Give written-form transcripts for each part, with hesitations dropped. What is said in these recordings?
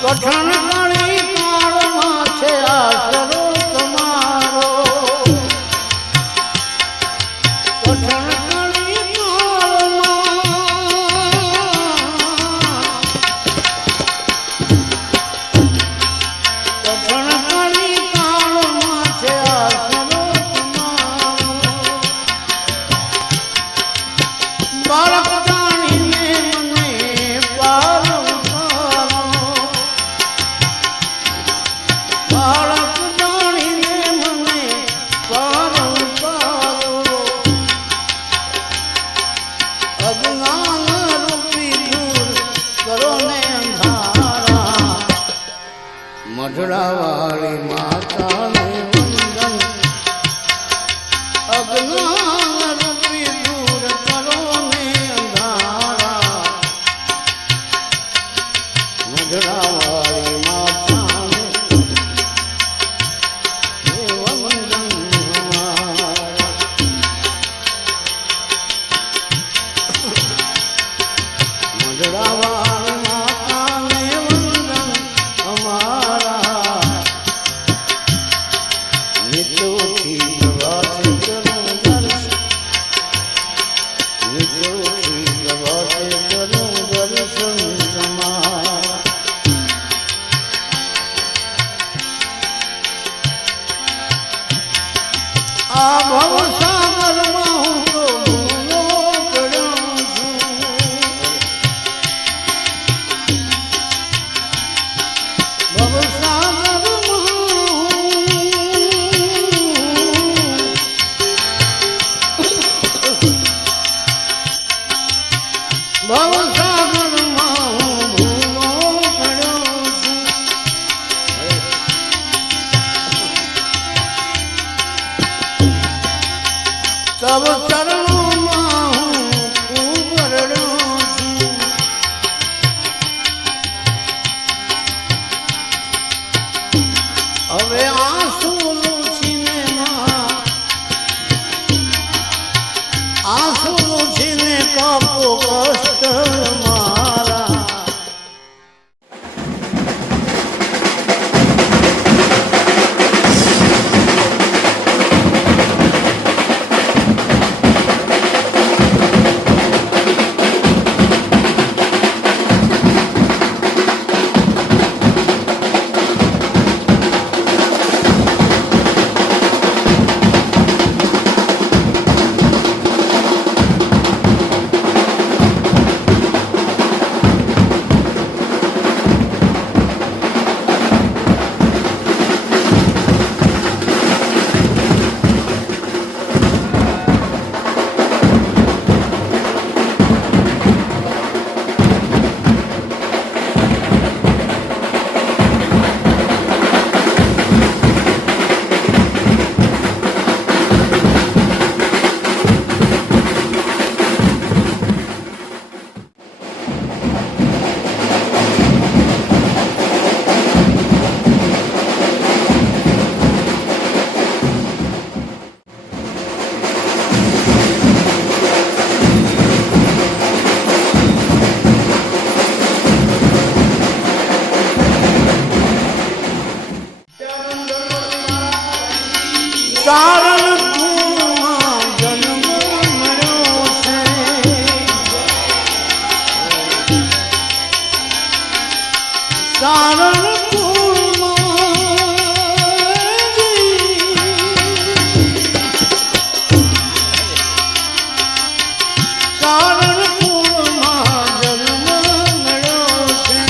કઠણ કળી કાળમાં છે આશરો તમારો કઠણ કળી કાળમાં છે આશરો તમારો બાળક જાણીને મને પાર ઉતારો બાળક જાણીને મને પાર ઉતારો અજ્ઞાન રૂપી દૂર કરો ને અંધારા મઢડાવાળી માતાને વંદન અજ્ઞાન રૂપી દૂર કરો ને અંધારા મઢડાવાળી માતાને વંદન અમારા મઢડાવાળી માતાને વંદન અમારા નિત્યોથી પ્રભાતે કરું દર્શન નિત્યોથી પ્રભાતે કરું દર્શન તમારા આ ભવસાગરમાં હું તો ભૂલો પડ્યો છું ભવસાગરમાં હું ભૂલો પડ્યો છું તબ ચરણોમાં હું ખૂબ રડ્યો છું હવે આંસુ લૂછીને આંસુ લૂછીને કાપો કષ્ટ મારા સારણપુરમાં જન્મ મળ્યો છે સારણપુરમાં જન્મ મળ્યો છે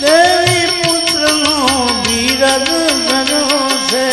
દેવી પુત્રનો બિરદ ધર્યો છે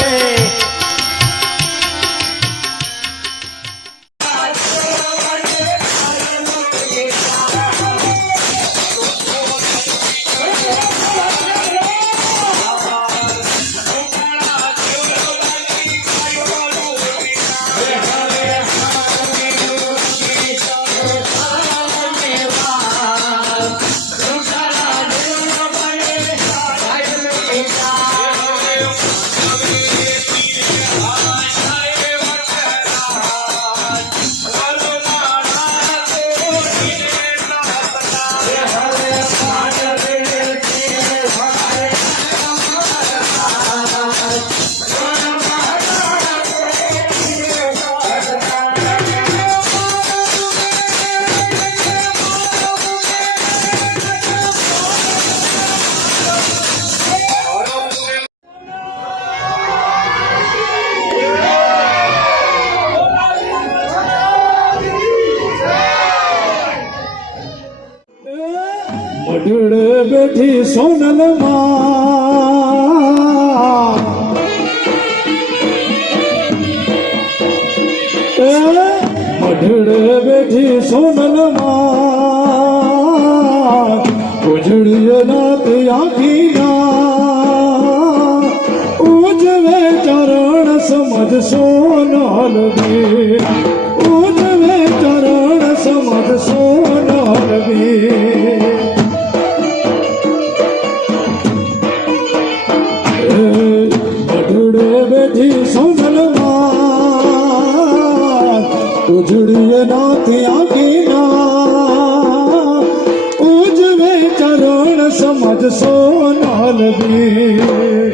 મઢડે બેઠી સોનલ માં મઢડે બેઠી સોનલ માં ઉજળીએ નાત આખી ના ઉજવે ચરણ સમજ સોનલ વીર ઉજવે ચરણ સમજ સોનલ વીર મઢડે બેઠી સોનલ માં ઉજળીએ નાત આખી ના ઉજવે ચરણ સમજ સોનલ વીર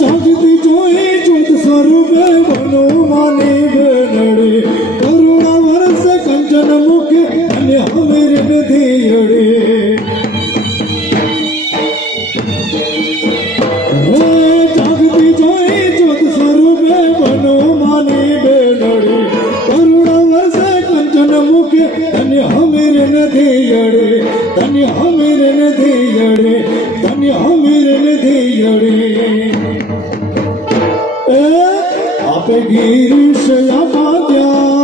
જાગતી જોઈ જ્યોત સ્વરૂપે બનો માની બેનડે કરુણા વરસે કંચન મુખે અને હમીર નદીયડે જાગતી જોઈ જ્યોત સ્વરૂપે બનો માની બેનડે કરુણા વરસે કંચન મુખે અને હમીર નદીયડે ધન્ય હમીર નદીયડે ધન્ય હમીર નદીયડે આપે ગીરીશ આપાદ્યા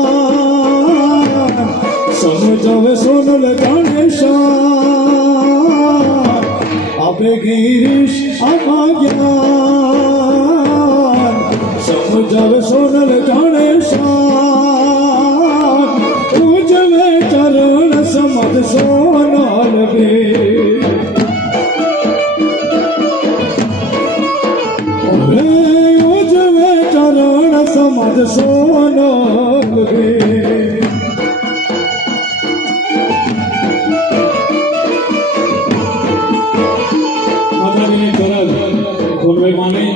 સમજાવે સોનલ જાણે શા આપે ગીરીશ આપાદ્યા સમજાવે સોનલ જાણે શા ઉજવે ચરણ સમજ સોનલ વીર સમજ સોનલ વીર માતાજીની ફરજ ખોલવે માને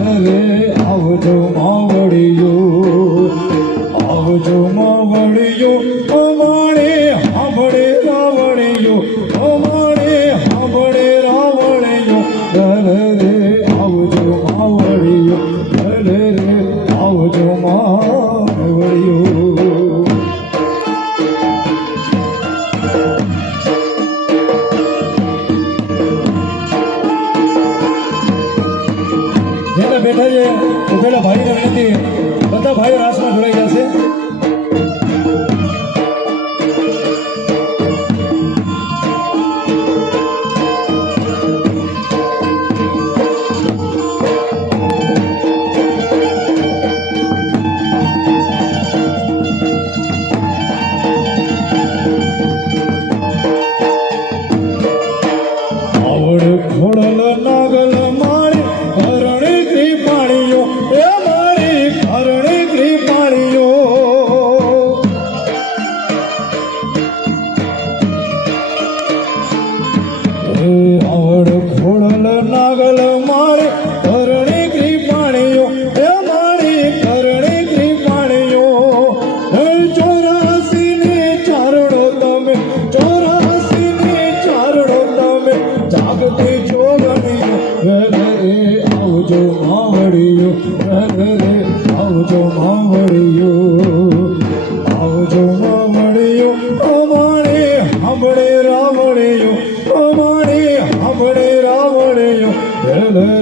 રે આવજો માવડિયો આવજો માવડિયો અમારે હાંભળે રાવડિયો અમારે હાંભળે રાવડિયો રે આવજો માવડિયો રે આવજો માવડિયો જેને બેઠા છે ઉભેલા ભાઈને વિનંતી બધા ભાઈઓ રાસમાં જોડાઈ જશે આવડ ખોડલ નાગલ મારી હરણી કૃપાણીઓ એ મારી હરણી કૃપાણીઓ આવડ ખોડલ નાગલ મારી હરણી કૃપાણીઓ એ મારી હરણી કૃપાણીઓ 84 ને ચારડો તમે 84 ને ચારડો તમે જાગતી જોગણીઓ રે આવજો માવડિયો રે આવજો માવડિયો આવજો માવડિયો અમારે હાંભળે રાવડિયો અમારે હાંભળે રાવડિયો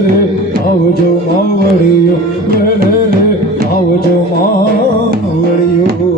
રે આવજો માવડિયો રે આવજો માવડિયો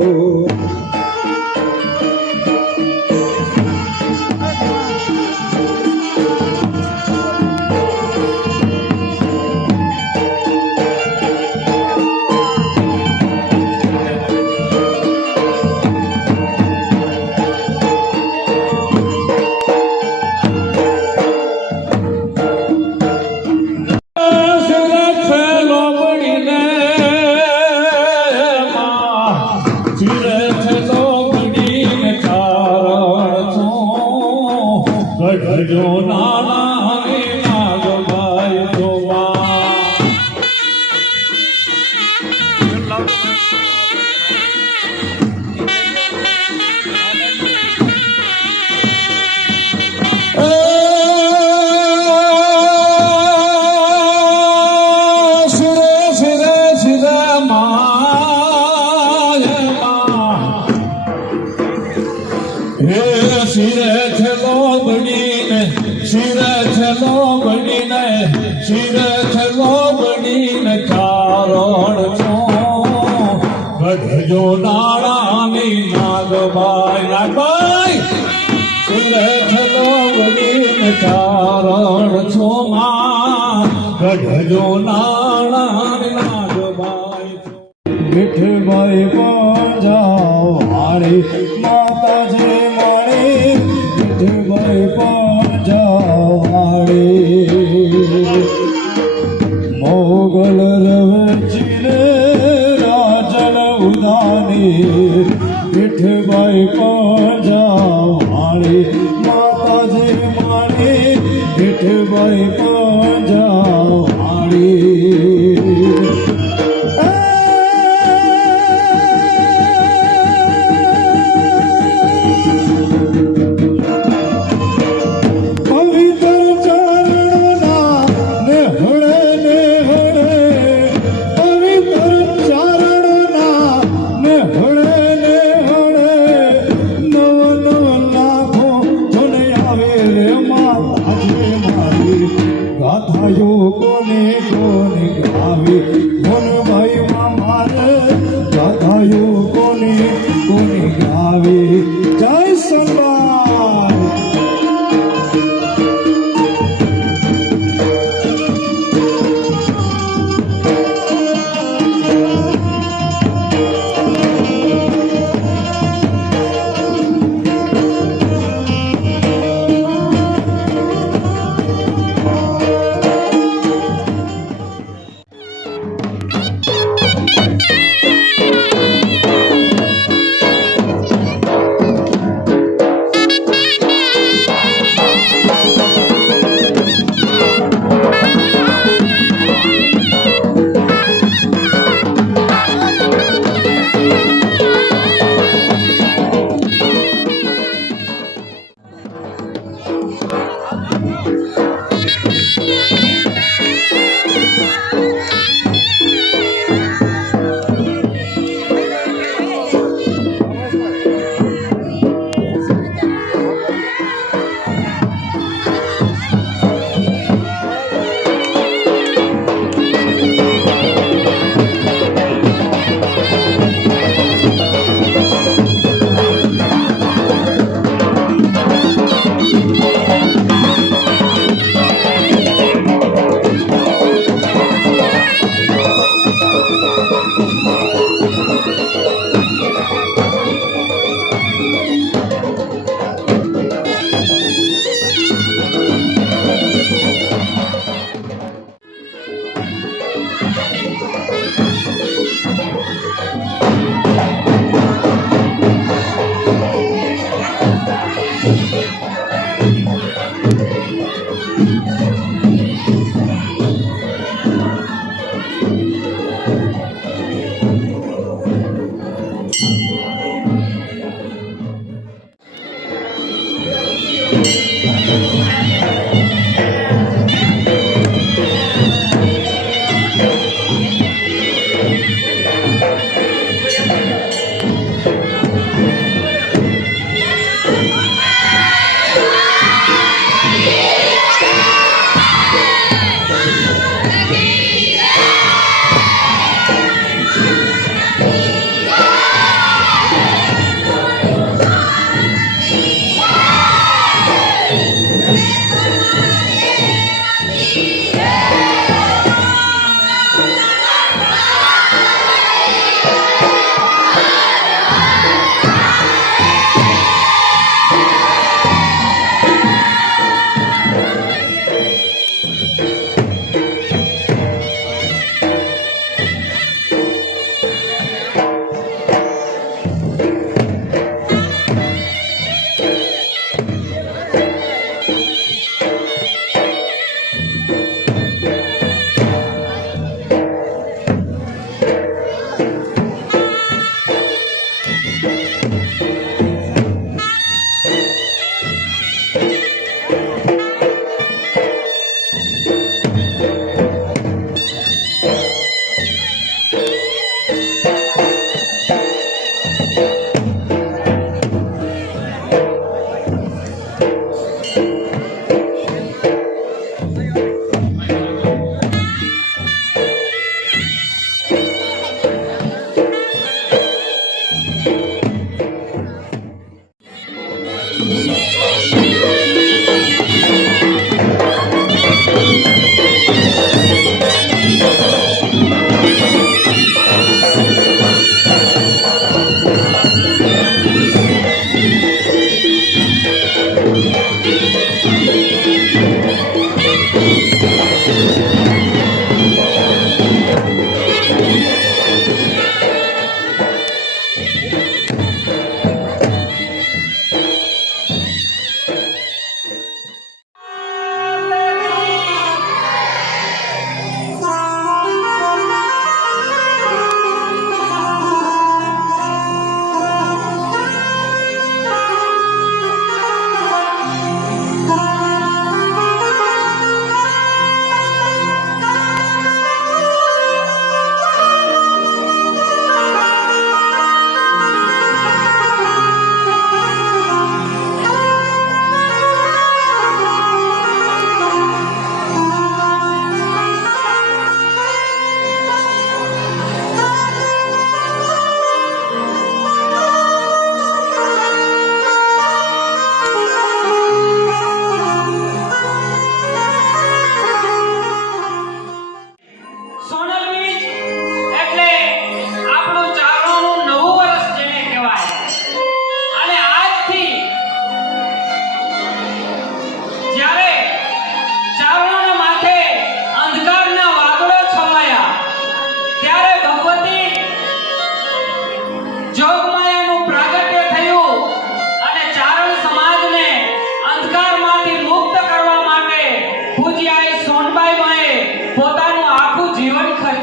ગઢજો નાના નાગભાઈ જોવા શિરે છેલો બનીને શિરે છેલો બનીને શિરે છેલો બનીને કારણ છો ગઢજો નાણાની નાગભાઈ નાગભાઈ શિરે છેલો બનીને કારણ છો માં ગઢજો નાણાની નાગભાઈ વિઠ્ઠલભાઈ પાંજા વાળી માતાજી માણી વિઠ્ઠલભાઈ પાંજા વાળી મોગલ રવજીને રાજન ઉદાની વિઠ્ઠલભાઈ પાંજા વાળી માતાજી માણી વિઠ્ઠલભાઈ પાંજા વાળી ગાથાયો કોને કોને ગાવી મનભાઈ મારે ગાથાયો કોને કોને ગાવી જય સન્માન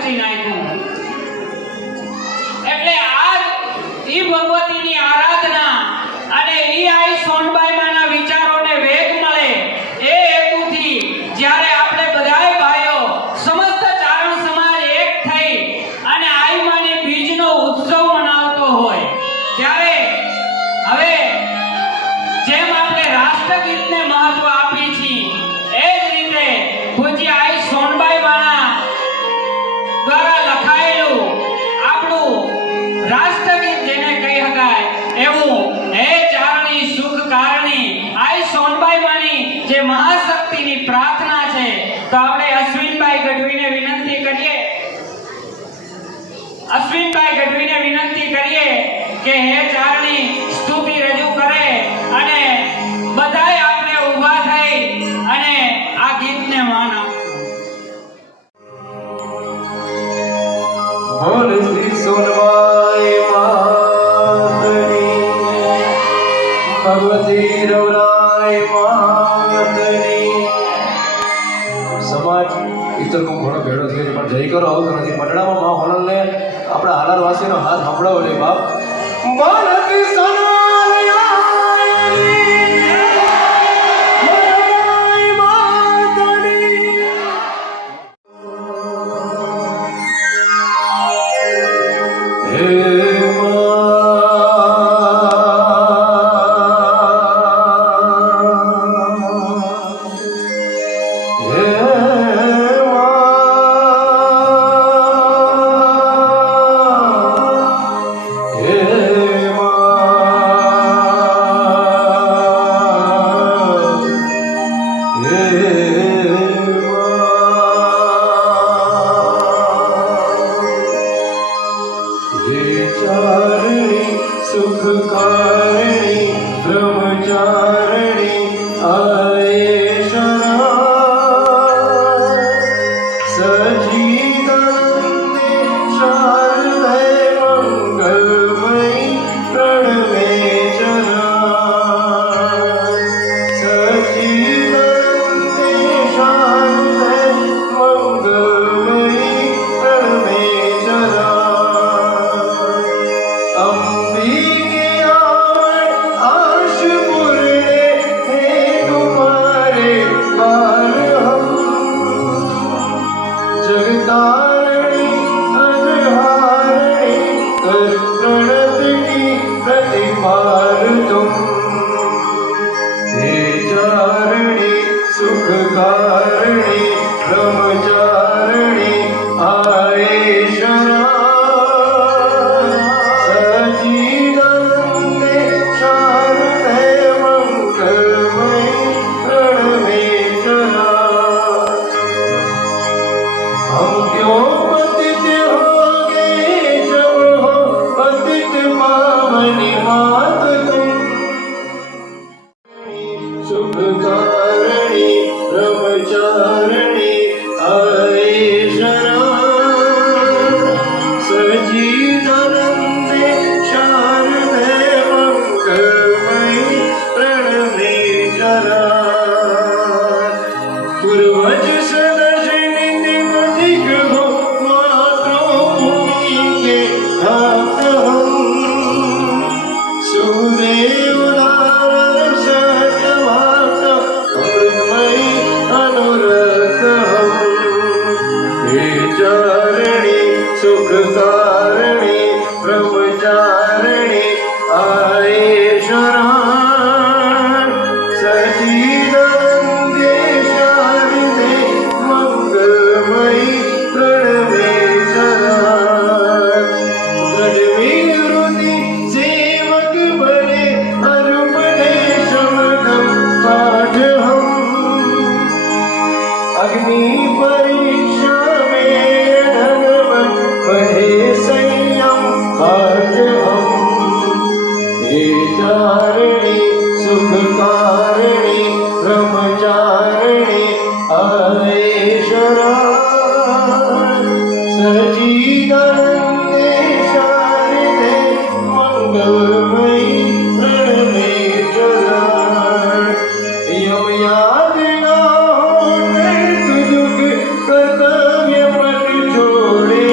કરી નાખ્યું. એટલે આજ ઈ ભગવતીની આરાધના અને ઈ આઈ સોનબાઈ માના વિચારોને વેગ મળે એ હેતુથી જ્યારે આપણે બધાય ભાઈઓ સમસ્ત ચારણ સમાજ એક થઈ અને આઈ માની બીજનો ઉત્સવ મનાવતો હોય ત્યારે હવે જેમ આપણે રાષ્ટ્રગીતને મહત્વ આપી છીએ એ જ રીતે પૂજ્ય આઈ સોનબાઈ માના દ્વારા લખાયેલું આપણું રાષ્ટ્રગીત જેને કહી શકાય એવું હે ચારણી સુખ કારણી આઈ સોનબાઈ માની જે મહાશક્તિની પ્રાર્થના છે તો આપણે અશ્વિનભાઈ ગઢવીને વિનંતી કરીએ કે હે ચારણી સ્તુતિ રજૂ કરે અને બધાય આપણે ઊભા થઈ અને આ ગીતને માન આપે. બોલ શ્રી સોનબાઈ માતની, ભગવતી રવરાય માતની. સમાજ ઈતર કો ઘણો ભેડો થયો છે પણ જય કરો આવતો નથી. મંડળામાં માં હોનલને આપણા હાલાર વાસીનો હાથ સંભળાવો રે બાપ. બોલ શ્રી સોનબાઈ सुखकारिणी ब्रह्मचारिणी आयेशरा सच्चिदानंदे शारदे मंगलमयी प्रणमे चरा सच्चिदानंदे शारदे मंगलमयी प्रणमे चरा अंबिके आवर आश पूर्णे हे तुम्हारे पार हम जगतारणी अनहारणी कर प्रणत की प्रतिपाल तुम हे चारणी सुखकारिणी ब्रह्मचारिणी आयेशरा सच्चिदानंदे शारदे मंगलमयी प्रणमे चरा हम क्यों पतित हो गए जब हो पतित पावनी मात तुम सुखकारिणी ब्रह्मचारिणी आयेशरा सच्चिदानंदे शारदे मंगलमयी प्रणमे चरा पूर्वज सदर्शनी निमधिक हो मातृभूमि के भक्त हम सुदेव नारायण सत्यवाक अमृतमयी अनुरक्त हम हे चारणी सुखकारिणी ब्रह्मचारिणी आयेशरा सच्चिदानंदे शारदे मंगलमयी प्रणमे चरा गढ़वी सेवक बने अरुपणे शमगम पाठ हम अग्नि परीक्षा में धनवन बहे संयम पाठ हम हे चारणी सुखकारिणी ब्रह्मचारिणी आयेशरा सच्चिदानंदे शारदे मंगलमयी प्रणमे चरा यो याद ना हो तुझुक कर्तव्य पट छोड़े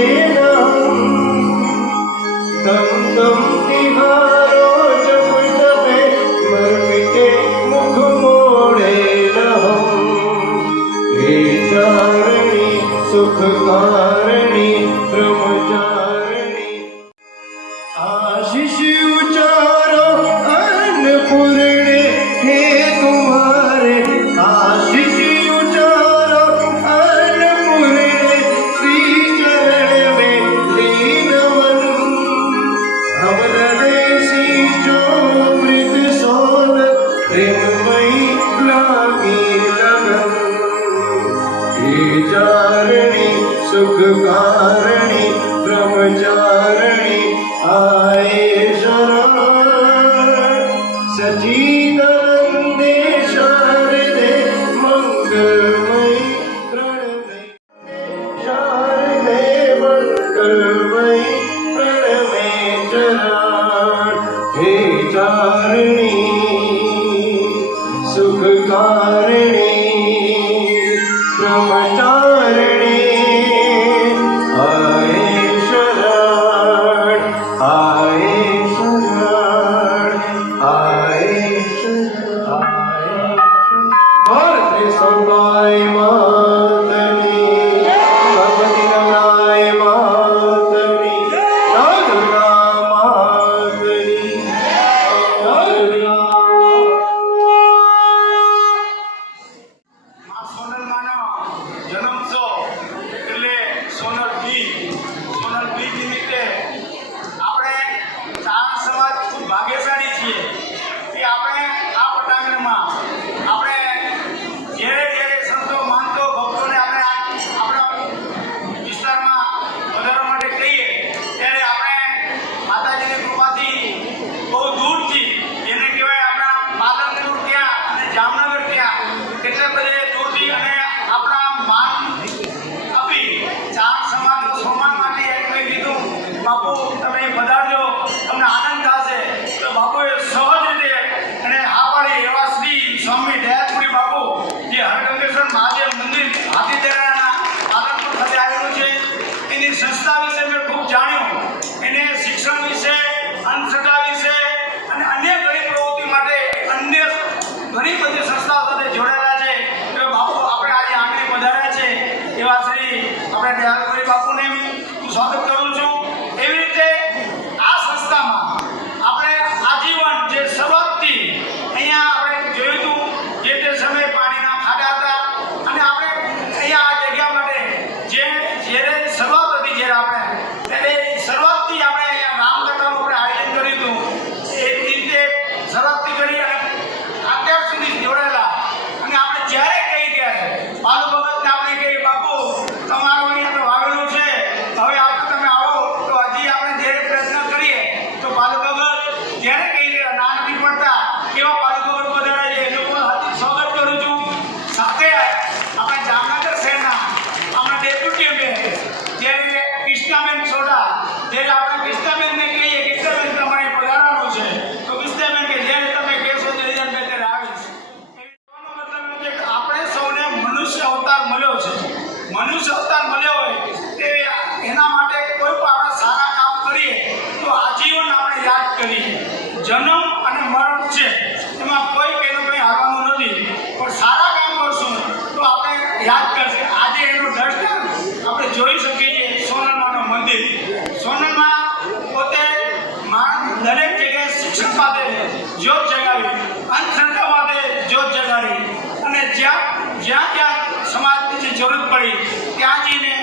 तारिणी ब्रह्मचारिणी आए शरण सच्चिदानंदे शारदे मंगलमयी प्रणमे शारदे मंगलमयी प्रणमे चरण हे चारिणी सुखकारिणी ब्रह्मचारिणी आए शरण आए शरण आए शरण भारती सोनाई मातनी भगवती नमनाय मातनी नागरा मातनी नागरा માં સોનલમાનો જન્મ છો એટલે સોનલ બી નિમિત્તે આપણે ચારણ સમાજ ખૂબ ભાગ્યશાળી છીએ કે આપણે આ પટાંગણમાં આપણે જ્યારે સંતો માનતો ભક્તોને આપણે આપણા વિસ્તારમાં વધારવા માટે કહીએ ત્યારે આપણે માતાજીની કૃપાથી બહુ દૂરથી જેને કહેવાય આપણા પાલનપુર ત્યાં અને જામનગર ત્યાં કેટલા બધે દૂરથી અને આપણા માન આપી ચારણ સમાજનો સન્માન માટે એમણે કીધું બાપુ તમે પધારજો તમને આનંદ થશે તો બાપુએ સહજ રીતે અને હા પાડી એવા શ્રી સ્વામી દયાળપુરી બાપુ જે હરગંગેશ્વર મહાદેવ મંદિર હાથીદરાના પાલનપુર ખાતે આવેલું છે એની સંસ્થા વિશે મેં ખૂબ જાણ્યું એને શિક્ષણ વિશે અંધશ્રદ્ધા વિશે અને અન્ય ઘણી પ્રવૃત્તિ માટે અન્ય ઘણી બધી સંસ્થાઓ સાથે જોડાયેલા છે તો બાપુ આપણે આજે આંગણે પધાર્યા છે એવા શ્રી આપણે દયાળપુરી બાપુને હું સ્વાગત કરું છું એવી રીતે આ સંસ્થામાં આપણે આજીવન જે શરૂઆતથી અહીંયા આપણે જોયું હતું જે તે સમયે પાણીના ખાડા હતા અને આપણે અહીંયા આ જગ્યા માટે જ્યારે શરૂઆત હતી જ્યારે આપણે ત્યારે શરૂઆતથી આપણે અહીંયા રામકથાનું આપણે આયોજન કર્યું હતું એ રીતે શરૂઆતથી કરી અને અત્યાર સુધી જોડાયેલા અને આપણે જ્યારે કહી ત્યારે બાલુ ભગતને આપણે કહીએ બાપુ તમારું અહીંયા તો વાવેલું છે હવે આપણે તમે આવો તો હજી આપણે જ્યારે પ્રયત્ન કરીએ તો બાલુ ભગત જ્યારે કહી રહ્યા ના નથી પડતા કેવા બાલુ ભગત પધારે છે એનું પણ હાર્દિક સ્વાગત કરું છું સાથે આપણે જામનગર શહેરના આપણા ડેપ્યુટી મેયર જ્યારે કૃષ્ણાબેન સોઢા જ્યારે આપણે કૃષ્ણાબેનને કહીએ કૃષ્ણાબેન તમારે પધારવાનું છે તો કૃષ્ણાબેન કે જ્યારે તમે કહેશો ત્યારે મેં ત્યારે આવીશ એનો મતલબ એ છે કે આપણે સૌને મનુષ્ય અવતાર મળ્યો છે મનુષ્ય અવતાર મળ્યો હોય તે એના માટે કોઈ પણ આપણે સારા કામ કરીએ તો આજીવન આપણે યાદ કરીએ જન્મ અને મરણ છે એમાં કોઈ કંઈ હારવાનું નથી પણ સારા કામ કરશું તો આપણે યાદ કરશે આજે એનું દર્શન આપણે જોઈ શકીએ છીએ સોનલમાનું મંદિર સોનલમાં પોતે દરેક જગ્યાએ શિક્ષણ માટે જ્યોત જગાવી અંધશ્રદ્ધા માટે જ્યોત જગાડી અને જ્યાં સમાજની જે જરૂર પડી ત્યાં જઈને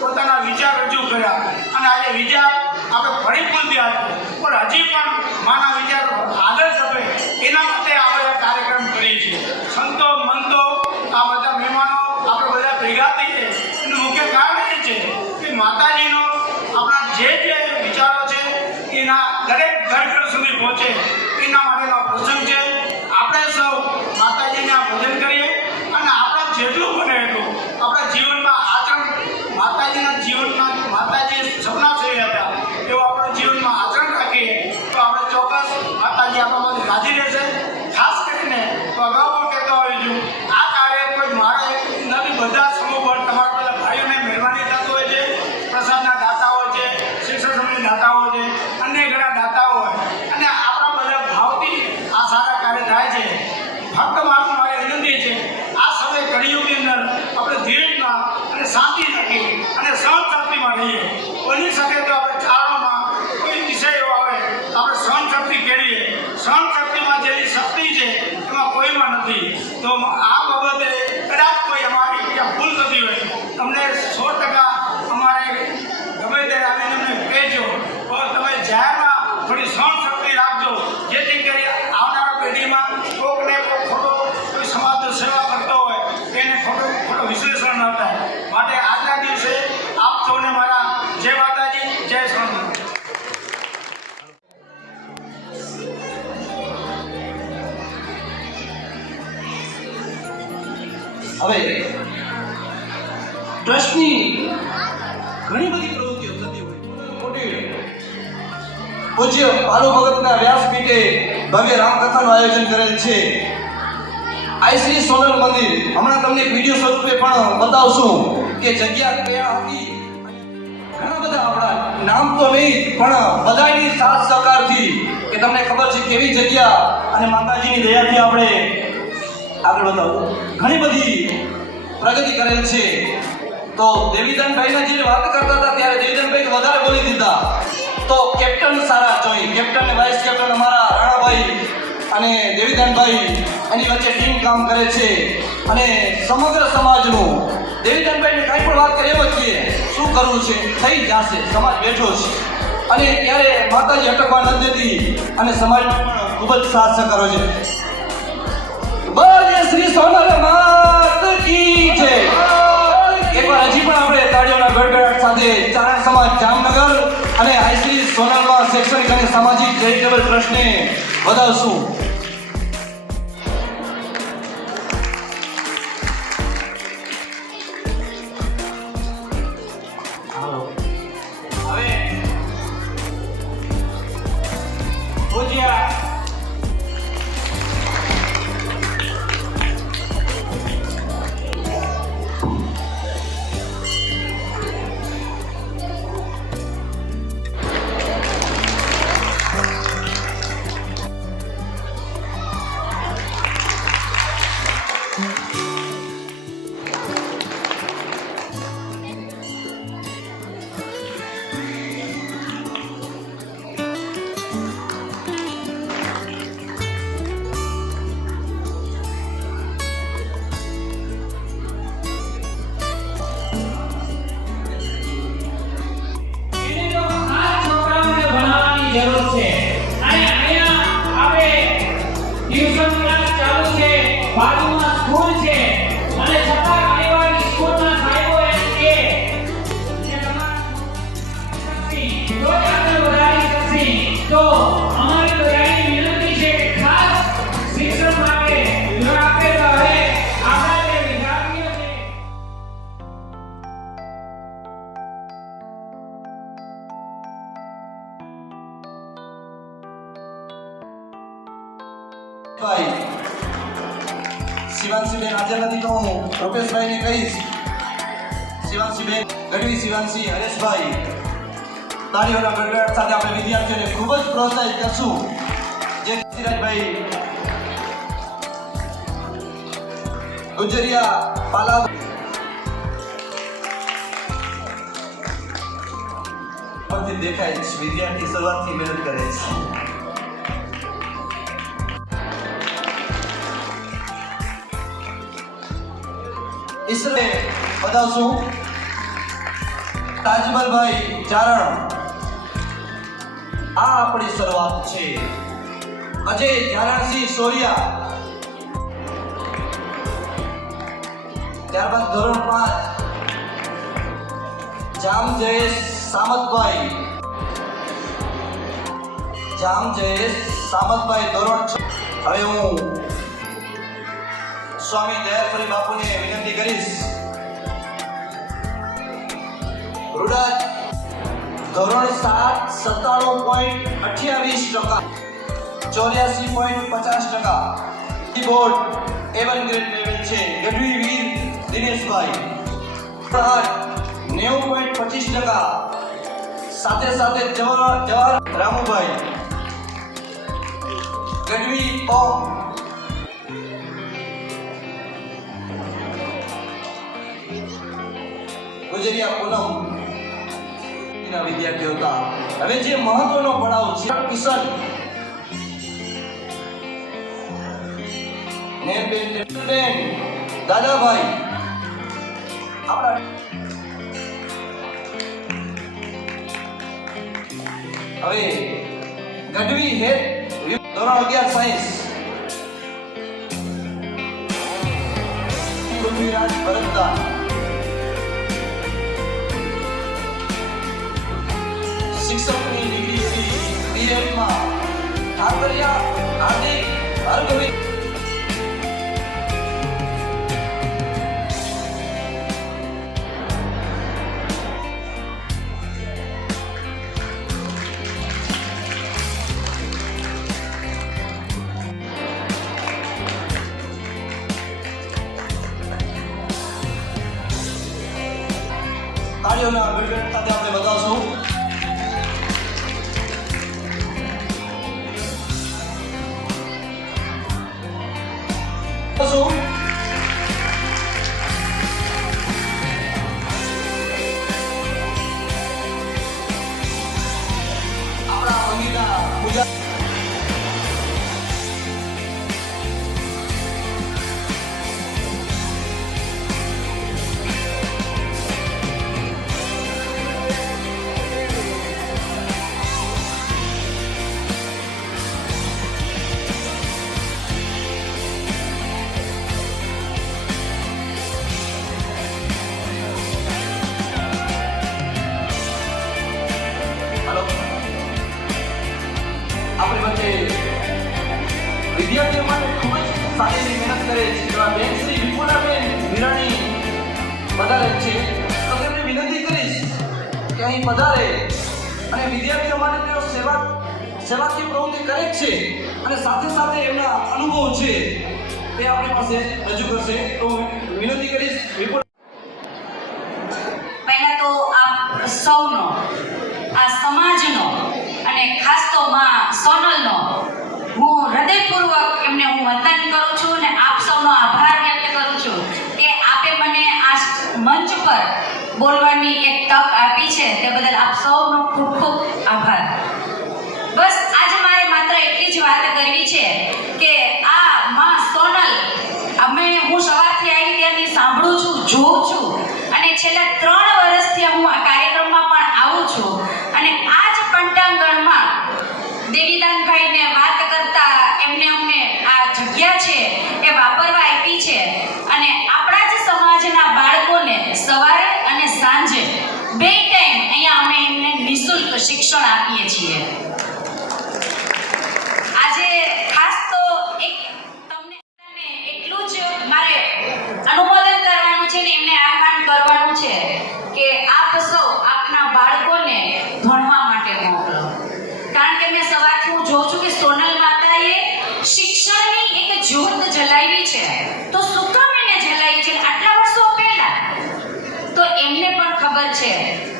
પોતાના વિચાર રજૂ કર્યા અને આજે વિચાર આપણે ભણી પણ ત્યાં પણ હજી પણ માના વિચાર આગળ ધપે એના માટે આપણે આ કાર્યક્રમ કરીએ છીએ સંતો મંતો આ બધા મહેમાનો આપણે બધા ભેગા થઈએ એનું મુખ્ય કારણ એ છે કે માતાજીનો આપણા જે વિચારો છે એના દરેક ઘર સુધી પહોંચે એના માટેનો પ્રસંગ છે આપણે સૌ માતાજીને આ ભજન કરીએ અને આપણા જેટલું બને એટલું આપણા જીવનમાં આચરણ માતાજીના જીવનમાં માતાજી સપના થઈ હતા એવું આપણા જીવનમાં આચરણ રાખીએ તો આપણે ચોક્કસ માતાજી આપણામાંથી રાજી રહેશે ખાસ કરીને તો અગાઉ પણ કહેતો આવી છું આ કાર્ય કોઈ મારા નથી બધા સમૂહ પર તમારા બધા ભાઈઓને મહેરબાની થતું હોય છે પ્રસાદના દાતાઓ છે શિક્ષણ સમયની દાતાઓ છે અન્ય ઘણા દાતાઓ હોય અને આપણા બધા ભાવથી આ સારા કાર્ય થાય છે ભક્ત માણસ મારી વિનંતી છે આ સમય કળિયુગની અંદર આપણે ધીરજમાં અને શાંતિ રાખી અને સહનશક્તિમાં રહીએ બની શકે તો આપણે ચારણોમાં કોઈ વિષય એવો આવે તો આપણે સહનશક્તિ કેળવીએ સહનશક્તિમાં જેની શક્તિ છે એમાં કોઈમાં નથી તો આ બાબતે કદાચ કોઈ અમારી ત્યાં ભૂલ થતી હોય તમને 100% અમારે ગમે ત્યારે આવીને અમને કહેજો પણ તમે જાહેરમાં થોડી સહનશક્તિ રાખજો જેથી કરી આવનારા પેઢીમાં કોકને કોઈ ખોટો કોઈ સમાજની સેવા કરતો હોય એને ખોટો વિશ્લેષણ ન થાય માટે આજના દિવસે આપ સૌને જય માતાજી, જય સ્વામી. હવે ટ્રસ્ટની ઘણી બધી પ્રવૃત્તિઓ થતી હોય મોટી પૂજ્ય બાલુ ભગતના વ્યાસપીઠે ભવ્ય રામકથાનું આયોજન કરેલ છે. આઈ શ્રી સોનલ મંદિર હમણાં તમને વિડીયો સ્વરૂપે પણ બતાવશું કે જગ્યા કયા હતી. ઘણા બધા આપણા નામ તો નહીં પણ બધાની સાથ સહકારથી કે તમને ખબર છે કેવી જગ્યા અને માતાજીની દયાથી આપણે આગળ વધાવો ઘણી બધી પ્રગતિ કરેલ છે. તો દેવીદાનભાઈના જે વાત કરતા હતા ત્યારે દેવીદાનભાઈ વધારે બોલી દીધા. તો કેપ્ટન સારા જોઈ કેપ્ટન અને વાઇસ કેપ્ટન અમારા રાણાભાઈ અને દેવીદાનભાઈ એની વચ્ચે ટીમ કામ કરે છે અને સમગ્ર સમાજનું દેવીદાનભાઈને કાંઈ પણ વાત કરે એમ જ કે શું કરવું છે થઈ જશે, સમાજ બેઠો છે અને ત્યારે માતાજી અટકવા ન દેતી અને સમાજમાં પણ ખૂબ જ સાથ સહકારો છે. બોલીએ શ્રી સોનલ માત કી જય. એકવાર હજી પણ આપણે તાળીઓના ગડગડાટ સાથે ચારણ સમાજ જામનગર અને આઈ શ્રી સોનલમાં શૈક્ષણિક અને સામાજિક ચેરિટેબલ ટ્રસ્ટને વધાવશું. હવે પૂજ્ય જરૂર છે અને અહીંયા આપણે ટ્યુશન ક્લાસ ચાલુ છે, બાજુમાં સ્કૂલ છે અને છતાં ઘણીવાર સ્કૂલના સાહેબો એમ કે તમારા જો આપણે વધારી શકશે તો અમારી બધાની વિનંતી છે કે ખાસ શિક્ષણ માટે જો આપે તો હવે આપણા જે વિદ્યાર્થીઓ છે ભાઈ શિવાંશીબેન હાજર નથી તો હું રૂપેશભાઈને કહીશ. શિવાંશીબેન ગઢવી, શિવાંશી, હરેશભાઈ તાળીઓના ગડગડાટ સાથે આપણે વિદ્યાર્થીઓને ખૂબ જ પ્રોત્સાહિત કરશું. જે સિરાજભાઈ ગુજરિયા પાલા પરથી દેખાય છે વિદ્યાર્થી શરૂઆતથી મહેનત કરે છે. ઈસરે બતાવશું તાજમલભાઈ ચારણ. આ આપણી શરૂઆત છે. અજય ચારણસિંહ સોરિયા, ત્યારબાદ ધોરણ 5 જામ જયેશ સામતભાઈ, ધોરણ 6. હવે હું સ્વામી દયાલપુરી બાપુને વિનંતી કરીશ. રૂડાજ ધોરણ 7 97.28%, 84.50%. કીબોર્ડ A1 ગ્રેડ લેવલ છે. ગઢવી વીર દિનેશભાઈ 90.25%. સાથે જવાહર રામુભાઈ ગઢવી ઓમ. ગુજરિયા પૂનમ ના વિદ્યાર્થીઓ હતા. હવે જે મહત્વનો પડાવ છે કિશન નેબેન દાદાભાઈ આપણા હવે ગઢવી હેડ ધોરણ 11 સાયન્સ પૃથ્વીરાજ ભરતદાન જીવનમાં ઠાકરિયા હાર્દિક ભાર્ગવી તાળીઓના ગડગડ સાથે આપણે બતાવશું. આપણા મંદિરના પૂજા આપણી વચ્ચે વિદ્યાર્થીઓ માટે ખૂબ જ સારી એવી મહેનત કરે છે એવા બેન શ્રી વિપુલાબેન વિરાણી પધારે છે. તો તેમને વિનંતી કરીશ કે અહીં પધારે અને વિદ્યાર્થીઓ માટે તેઓ સેવાકીય પ્રવૃત્તિ કરે જ છે અને સાથે સાથે એમના અનુભવ છે તે આપણી પાસે રજૂ કરશે. તો વિનંતી કરીશ વિપુલ. પહેલા તો આપ સૌનો, આ સમાજનો અને ખાસ તો માં સોનલનો હું હૃદયપૂર્વક એમને હું વંદન કરું છું અને આપ સૌનો આભાર વ્યક્ત કરું છું કે આપે મને આ મંચ પર બોલવાની એક તક આપી છે. તે બદલ આપ સૌનો ખૂબ ખૂબ આભાર. બસ આજે મારે માત્ર એટલી જ વાત કરવી છે કે આ માં સોનલ હું સવારથી આવી ત્યાંની સાંભળું છું, જોઉં છું અને છેલ્લા 3 વર્ષથી હું આ કાર્યક્રમમાં પણ આવું છું અને આ જ પંટાંગણમાં દેવીદાનભાઈને વાત કરતા એમને અમને આ જગ્યા છે એ વાપરવા આપી છે અને આપણા જ સમાજના બાળકોને સવારે અને સાંજે 2 ટાઈમ અહીંયા અમે એમને નિઃશુલ્ક શિક્ષણ આપીએ છીએ. આજે ખાસ તો એક તમને એટલું જ મારે અનુમોદન કરવાનું છે ને એમને આહ્વાન કરવાનું છે કે આપ સૌ આપના બાળકોને ભણવા માટે મોકલો. કારણ કે મેં સવારથી હું જોઉં છું કે સોનલ માતાએ શિક્ષણની એક જ્યોત જલાવી છે. તો શું કામ એને જલાવી છે આટલા વર્ષો પહેલા? તો એમને પણ ખબર છે,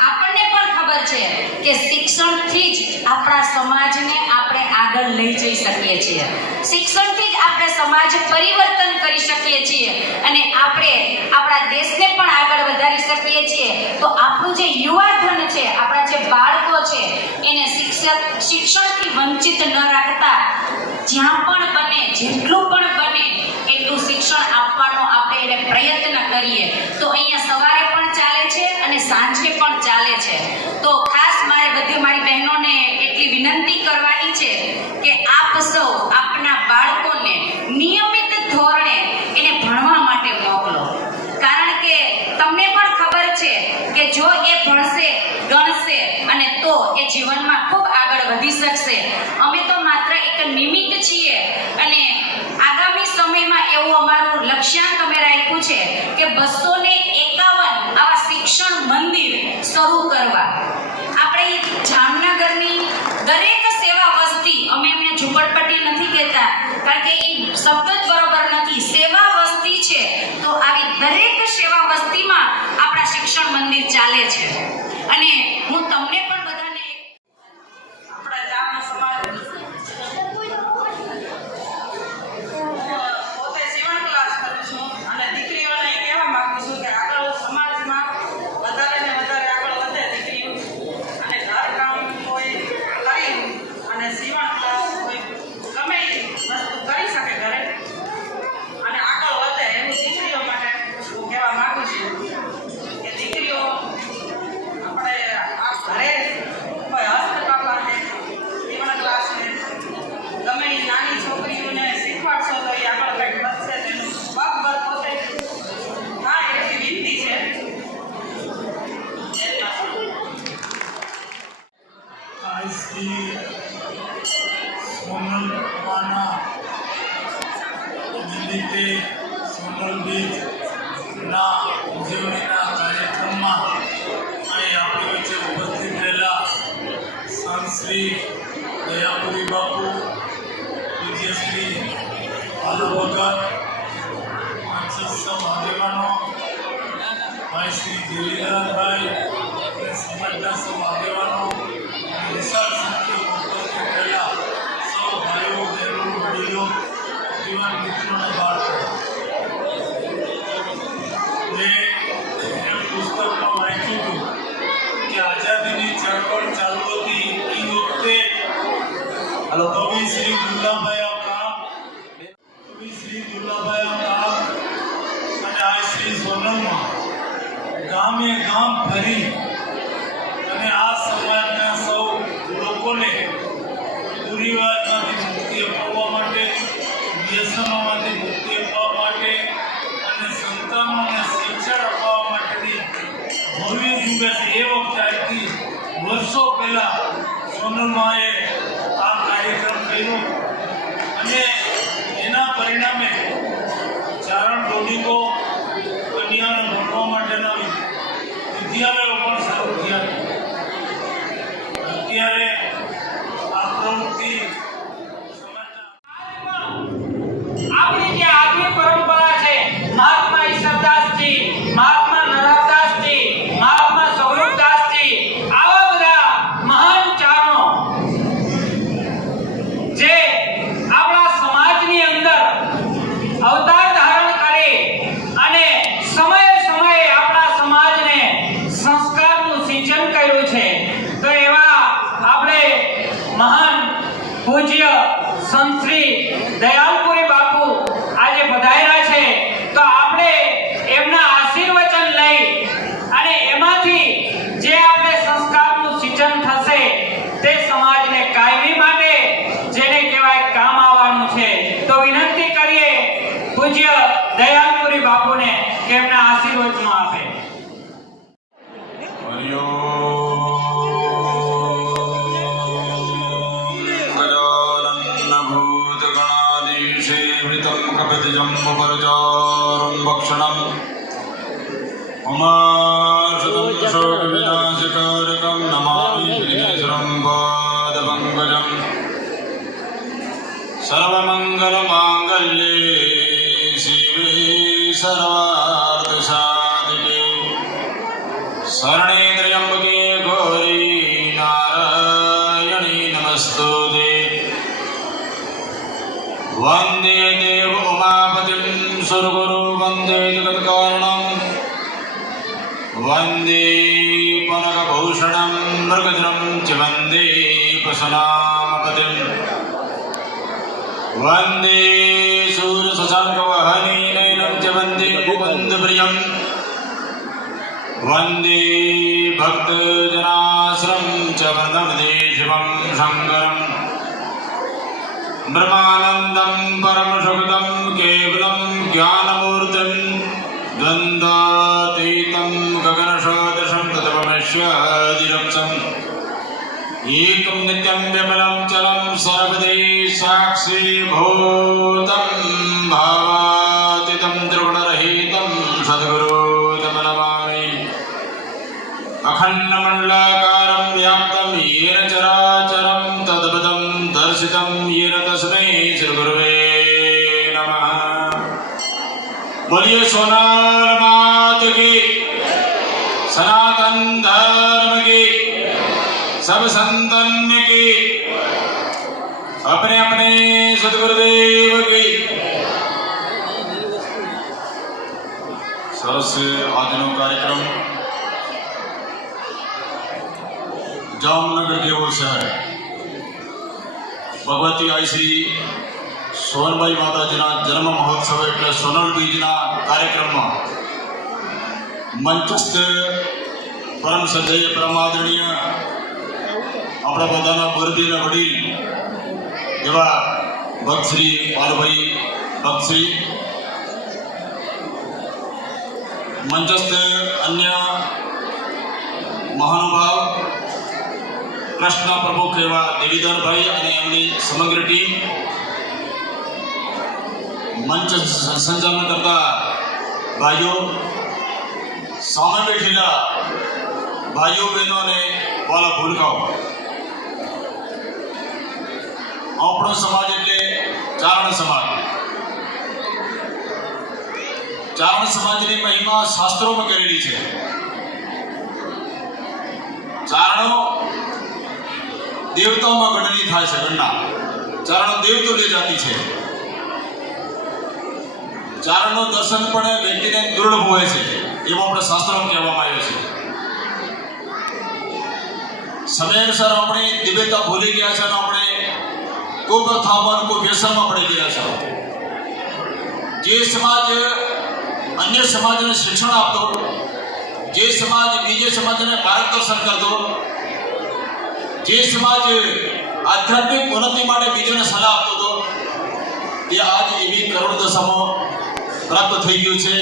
આપણને પણ ખબર છે કે શિક્ષણથી જ આપણા સમાજને આપણે આગળ લઈ જઈ શકીએ છીએ. શિક્ષણથી જ આપણે સમાજ પરિવર્તન કરી શકીએ છીએ અને આપણે આપણા દેશને પણ આગળ વધારી શકીએ છીએ. તો આપણું જે યુવા ધન છે, આપણા જે બાળકો છે એને શિક્ષણથી વંચિત ન રાખતા જ્યાં પણ બને, જેટલું પણ બને એટલું શિક્ષણ આપવાનો આપણે એને પ્રયત્ન કરીએ. તો અહીંયા સવારે પણ ચાલે છે અને સાંજે પણ ચાલે છે. તો ખાસ મારે બધી મારી બહેનોને એટલી વિનંતી કરવાની છે કે આપ સૌ આપના બાળકોને નિયમિત ધોરણે એને ભણવા માટે મોકલો. કારણ કે તમને પણ ખબર છે કે જો એ ભણશે, ગણશે અને તો એ જીવનમાં ખૂબ આગળ વધી શકશે. અમે તો માત્ર એક નિમિત્ત છીએ અને આગામી સમયમાં એવું અમારું લક્ષ્યાંક અમે રાખ્યું છે કે 251 આવા શિક્ષણ મંદિર શરૂ કરવા. આપણે જામનગરની દરેક સેવા વસ્તી, અમે એમને ઝૂંપડપટ્ટી નથી કહેતા કારણ કે એ શબ્દ જ બરોબર નથી, સેવા વસ્તી છે. તો આવી દરેક સેવા વસ્તીમાં આપણા શિક્ષણ મંદિર ચાલે છે અને હું તમને પણ બધાને આપણા જામના સમાજ પોતે સીવણ ક્લાસ કરું છું અને દીકરીઓને એ કહેવા માંગુ છું કે આગળ સમાજમાં વધારે ને વધારે આગળ વધે દીકરીઓ અને ઘરકામ કોઈ કરી અને સીવણ ક્લાસ કોઈ ગમે એ વસ્તુ કરી શકે ઘરે અને આગળ વધે એવું દીકરીઓ માટે હું કહેવા માંગુ છું કે દીકરીઓ આપણે આ નિમિત્તે સોનલ બીજના ઉજવણીના કાર્યક્રમમાં અહીં આપણી વચ્ચે ઉપસ્થિત રહેલા સંત શ્રી દયાપુરી બાપુ, પૂજ્ય શ્રી બાલુ ભગત, મંચસ્થ આગેવાનો, ભાઈ શ્રી દેવીરાજભાઈ અને સમાજના સૌ આગેવાનો અને વિશાળ સંખ્યામાં ઉપસ્થિત રહેલા સૌ ભાઈઓ, બહેનો, વડીલો, યુવાન મિત્રો અને બાળકો. મેં એમ પુસ્તકમાં વાંચ્યું હતું કે આઝાદીની ચળવળ ચાલુ હતી એ વખતે કવિ શ્રી દુર્ગાભાઈ આમ અને આ શ્રી સોનલમાં ગામે ગામ ફરી અને આ સમાજના સૌ લોકોને કુરિવાજમાંથી મુક્તિ અપાવવા માટે, વ્યસનોમાંથી મુક્તિ અપાવવા માટે અને સંતાનોને શિક્ષણ અપાવવા માટેની ભવ્ય ઝુંબેશ એ વખતે આજથી વર્ષો પહેલાં સોનલમાએ આ કાર્યક્રમ કર્યો અને એના પરિણામે ચારણ ધોનિકો કન્યાને ભણવા માટેના વિદ્યાલયો પણ શરૂ થયા. અત્યારે આ પ્રવૃત્તિ આપણી જે આગવી પરંપરા છે, મહાત્મા ઈશ્વરદાસજી, મહાત્મા નરહરદાસજી, મહાત્મા સ્વરૂપદાસજી, આવા બધા મહાન ચારણો જે આપણા સમાજની અંદર અવતાર ધારણ કરી અને સમયે સમયે આપણા સમાજને સંસ્કારનું સિંચન કર્યું છે. તો એવા આપણે મહાન પૂજ્ય સંત શ્રી દયાલપુરી બાપુ આજે પધાર્યા છે. તો આપણે એમના આશીર્વચન લઈ અને એમાંથી જે આપણે સંસ્કારનું સિંચન થશે તે સમાજને કાયમી માટે જેને કહેવાય કામ આવવાનું છે. તો વિનંતી કરીએ પૂજ્ય દયાલપુરી બાપુને કે એમના આશીર્વચનો આપે. भक्षणम् उमाशतं शोकविनाशकारकं नमामि विघ्नेश्वरं पादपङ्कजम्. सर्वमङ्गलमाङ्गल्ये शिवे सर्वार्थसाधिके शरणे त्र्यम्बके गौरी नारायणी नमस्तुते. वन्दे देव उमापतिं सुरगुरु वन्दे जगत्कारणं वन्दे पनकभूषणं मृगधरं च वन्दे पशुनामपतिं वन्दे सूर्यशशाङ्कवहनीनयनं च वन्दे मुकुन्दप्रियं वन्दे भक्तजनाश्रं च वन्दे शिवं शङ्करम्. ब्रह्मानन्दं परमसुखदं केवलं ज्ञानमूर्तिं द्वन्द्वातीतं गगनसदृशं तत्त्वमस्यादिलक्ष्यम् एकं नित्यं विमलं चलं सर्वदे साक्षीभूतं भावातीतं त्रिगुणरहितं सद्गुरुं नमामि. अखण्डमण्डलाकारं व्याप्तं येन चराचरं तद्पदं दर्शितं येन तस्मै श्रीगुरुवे नमः. बोलिए सोनार मात की, सनातन धर्म की, सब संतन की, अपने अपने सद्गुरुदेव की. सरस આજનો કાર્યક્રમ જામનગર જેવો શહેર ભગવતી આઈ શ્રી સોનબાઈ માતાજીના જન્મ મહોત્સવ એટલે સોનલ બીજના કાર્યક્રમમાં મંચસ્થ પરમ શ્રદ્ધેય પરમાદરણીય આપણા બધાના ગુરુજીના વડીલ એવા ભક્તશ્રી બાલુભાઈ ભક્તશ્રી, મંચસ્થ અન્ય મહાનુભાવ કૃષ્ણ પ્રમુખ એવા દેવીધરભાઈ અને એમની સમગ્ર ટીમ, મંચ સંચાલન કરતા ભાઈઓ, સામે બેઠેલા ભાઈઓ બહેનો અને વાલા ભૂલકાઓ, આપણો સમાજ એટલે ચારણ સમાજ. ચારણ સમાજની મહિમા શાસ્ત્રોમાં કરેલી છે. ચારણો દેવતાઓમાં ગણની થાય છે. ચારણો દેવતુલ્ય જાતિ છે. ચારણનું દર્શન પણ વ્યક્તિને દુર્લભ હોય છે એવું આપણે શાસ્ત્રોમાં કહેવામાં આવ્યું છે. સમય અનુસાર આપણે દિવ્યતા ભૂલી ગયા છે અને આપણે કોઈ પ્રથામાં કોઈ વ્યસનમાં પડી ગયા છે. જે સમાજ અન્ય સમાજને શિક્ષણ આપતો, જે સમાજ બીજે સમાજને માર્ગદર્શન કરતો, જે સમાજ આધ્યાત્મિક ઉન્નતિ માટે બીજાને સલાહ આપતો હતો, તે આજ એવી કરુણ દશામાં પ્રાપ્ત થઈ ગયું છે.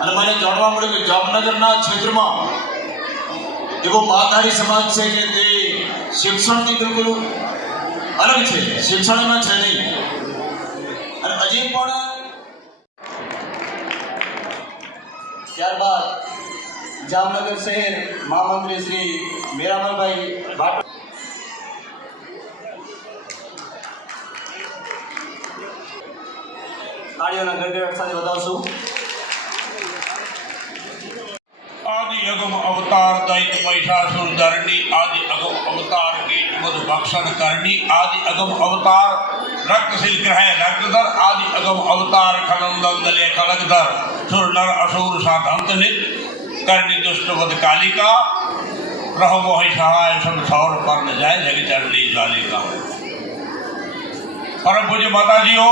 અને મને જાણવા મળ્યું કે જામનગરના ક્ષેત્રમાં એવો માલધારી સમાજ છે કે તે શિક્ષણથી બિલકુલ અલગ છે, શિક્ષણમાં છે નહીં. અને હજી પણ ત્યારબાદ જામનગર શહેર મહામંત્રી શ્રી મેરામલભાઈ ભાટ તાળીઓના ગડગડાટ સાથે વધાવશું. आदि अगम अवतार दैत महिषासुर धरणी, आदि अगम अवतार कीट मधु भक्षण करणी, आदि अगम अवतार रक्तशील ग्रह रक्तधर, आदि अगम अवतार खनंदन दले खलगधर, सुर नर असुर साधंत नित करणी दुष्ट वध कालिका, रहो मोहि सहाय सब सौर पर न जाए जग चरणी ज्वालिका. परम पूज्य माताजीओ,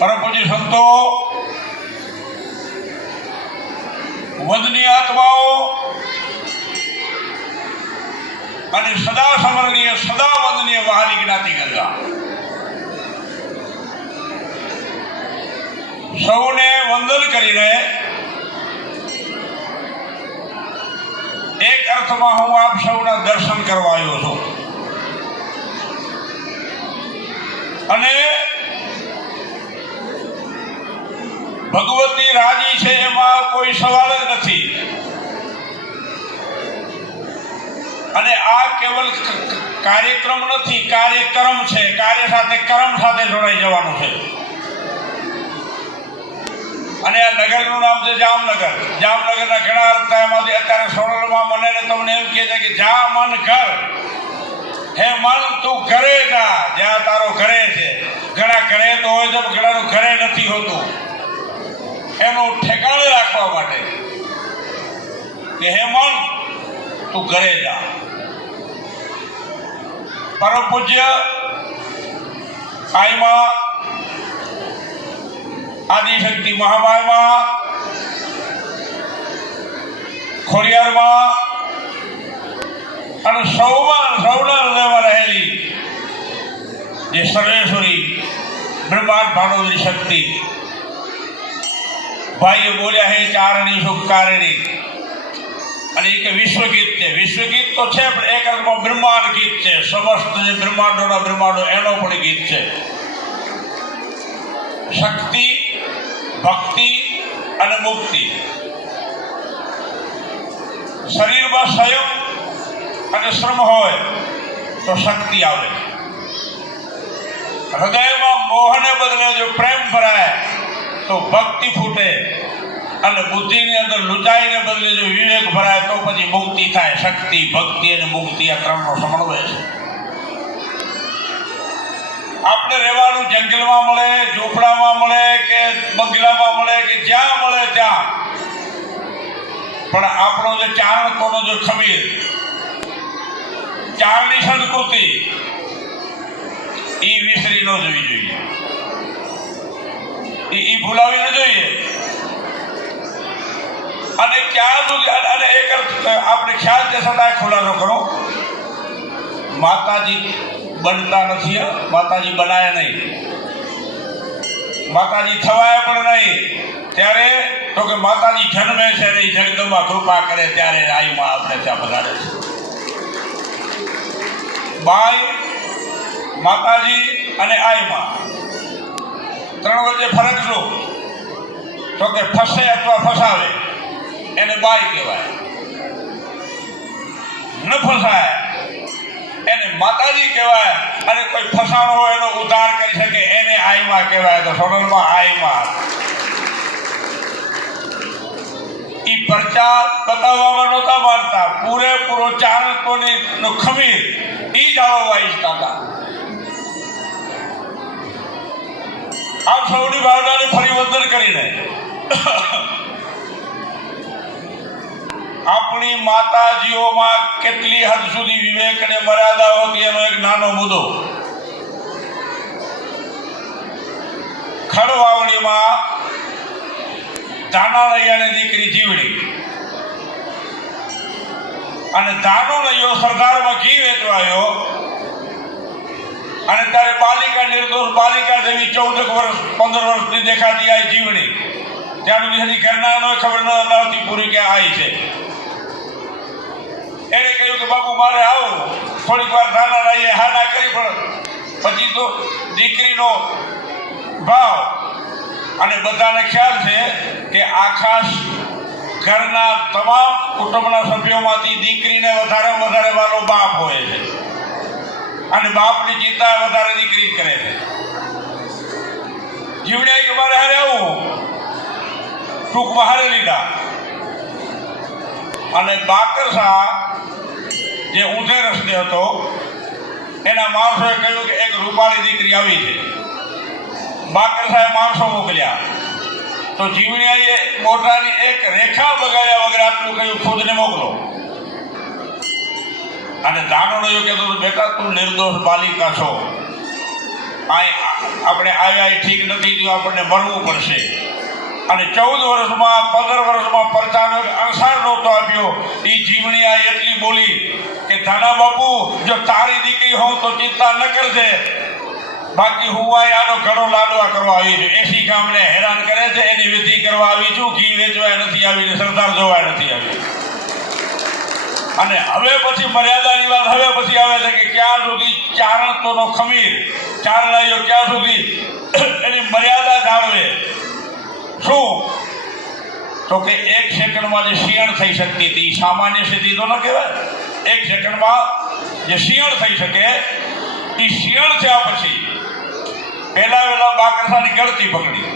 परम पूज्य संतो, वंदनीय आत्माओं અને સદા સ્મરણીય સદા વંદનીય વહાલી જ્ઞાતિ ગંગા, સૌને વંદન કરીને એક અર્થમાં હું આપ સૌના દર્શન કરવા આવ્યો છું. અને ભગવતી રાજી છે એમાં કોઈ સવાલ જ નથી. અને આ કેવલ કાર્યક્રમ નથી, કાર્યક્રમ છે. કાર્ય સાથે કર્મ સાથે જોડાઈ જવાનું છે. અને આ નગરનું નામ છે જામનગર. જામનગરના ઘણા અર્થ એમાંથી અત્યારે સોનલમાં મને ને તમને એમ કહે છે કે જા મન કર, હે મન તું ઘરે જા જ્યાં તારો ઘરે છે. ઘણા ઘરે તો હોય છે, ઘણાનું ઘરે નથી હોતું. એનું ઠેકાણે રાખવા માટે કે હે મન તું ઘરે જા. પરમ પૂજ્ય આઈમાં આદિશક્તિ મહામાયમાં ખોડિયારમાં અને સૌના હૃદયમાં રહેલી જે સર્વેશ્વરી બ્રહ્માંડ ભાનોદરી શક્તિ, ભાઈએ બોલ્યા હે ચારણી સુખકારિણી. અને એક વિશ્વગીત છે. વિશ્વગીત તો છે પણ એક અર્થમાં બ્રહ્માંડ ગીત છે. સમસ્ત જે બ્રહ્માંડોના બ્રહ્માંડો એનો પણ ગીત છે. શક્તિ, ભક્તિ અને મુક્તિ. શરીરમાં સંયમ અને શ્રમ હોય તો શક્તિ આવે. હૃદયમાં મોહને બદલે જો પ્રેમ ભરાય તો ભક્તિ ફૂટે. અને બુદ્ધિની અંદર લુચાઈને બદલે જો વિવેક ભરાય તો પછી મુક્તિ થાય. શક્તિ, ભક્તિ અને મુક્તિ આ ત્રણનો સમન્વય છે. આપણે રહેવાનું જંગલમાં મળે, ઝૂંપડામાં મળે કે બંગલામાં મળે કે જ્યાં મળે ત્યાં, પણ આપણો જે ચારણકોનો જો ખમીર, ચારણી સંસ્કૃતિ એ વિસરી ન જવી જોઈએ, એ ભૂલાવી ન જોઈએ. અને ક્યાં સુધી અને એક આપણે ખ્યાલ છે છતાં ખુલાસો કરો, માતાજી બનતા નથી, માતાજી બનાયા નહીં, માતાજી થવાયા પણ નહીં. ત્યારે તો કે માતાજી જન્મે છે ને જગદંબા કૃપા કરે ત્યારે આઈમાં આપણે ત્યાં પધારે છે. બાઈ માતાજી અને આઈમાં ત્રણ વચ્ચે ફરક શું? તો કે ફસે અથવા ફસાવે એને બાઈ કહેવાય, ન ફસાય એને માતાજી કહેવાય, અને કોઈ ફસાણો હોય એનો ઉદ્ધાર કરી શકે એને આઈમાં કહેવાય. તો સોનલમાં આઈમાં ઈ પરચા બતાવવામાં નહોતા માનતા, પૂરેપૂરો ચારણકોની નો ખમીર ઈ જ આવવા ઈચ્છતા હતા. આપ સૌની ભાવનાને ફરી વંદન કરીને આપણી માતાજીઓમાં કેટલી હદ સુધી વિવેક અને મર્યાદા હતી એનો એક નાનો મુદ્દો. ખડવાવણીમાં ધાનાલૈયાની દીકરી જીવડી અને ધાનોલૈયો સરદારમાં ઘી વેચવાયો, અને ત્યારે બાલિકા નિર્દોષ બાલિકા જેવી 14 વર્ષ 15 વર્ષની દેખાતી આ જીવડી, ત્યાં સુધી હજી ઘરના નો ખબર ન હતી પૂરી કે આવી છે. એને કહ્યું કે બાપુ મારે આવું, થોડીક વાર ધાના લઈએ, હા ના કરી, પણ પછી તો દીકરીનો ભાવ, અને બધાને ખ્યાલ છે કે આખા ઘરના તમામ કુટુંબના સભ્યોમાંથી દીકરીને વધારે વાલો બાપ હોય છે, અને બાપની ચિંતા વધારે દીકરી કરે છે. જીવડે કે મારે હારે આવું, ટૂંકમાં હારે લીધા. અને બાકર શાહ જે ઊંધે રસ્તે હતો એના માણસોએ કહ્યું કે એક રૂપાળી દીકરી આવી છે. બાકર શાહે માણસો મોકલ્યા, તો જીવણીયાએ મોઢાની એક રેખા બગાડ્યા વગર આટલું કહ્યું ખુદને મોકલો. અને ધાનોડો કહેતો બેટા તું નિર્દોષ બાલિકા છો, આપણે આવ્યા ઠીક નથી થયું, આપણને મરવું પડશે. અને 14 વર્ષમાં 15 વર્ષમાં પરચાનો અણસાર નહોતો આપ્યો. એ જીવણીયાએ એટલી બોલી કે ધાના બાપુ જો તારી દીકરી હોઉં તો ચિંતા ન કરજે, બાકી હું આનો ઘણો લાડવા કરવા આવી છું. 80 ગામને હેરાન કરે છે એની વિધિ કરવા આવી છું, ઘી વેચવા નથી આવી, સરદાર જોવા નથી આવી. અને હવે પછી મર્યાદાની વાત હવે પછી આવે છે કે ક્યાં સુધી ચારણતોનો ખમીર, ચારણાઈઓ ક્યાં સુધી એની મર્યાદા જાળવે. શું? તો કે 1 સેકન્ડમાં જે શિયણ થઈ શકતી હતી, સામાન્ય સ્થિતિ તો ન કહેવાય, 1 સેકન્ડમાં જે શિયણ થઈ શકે એ શિયણ થયા પછી પહેલા બાકરસાની ગળતી પકડી.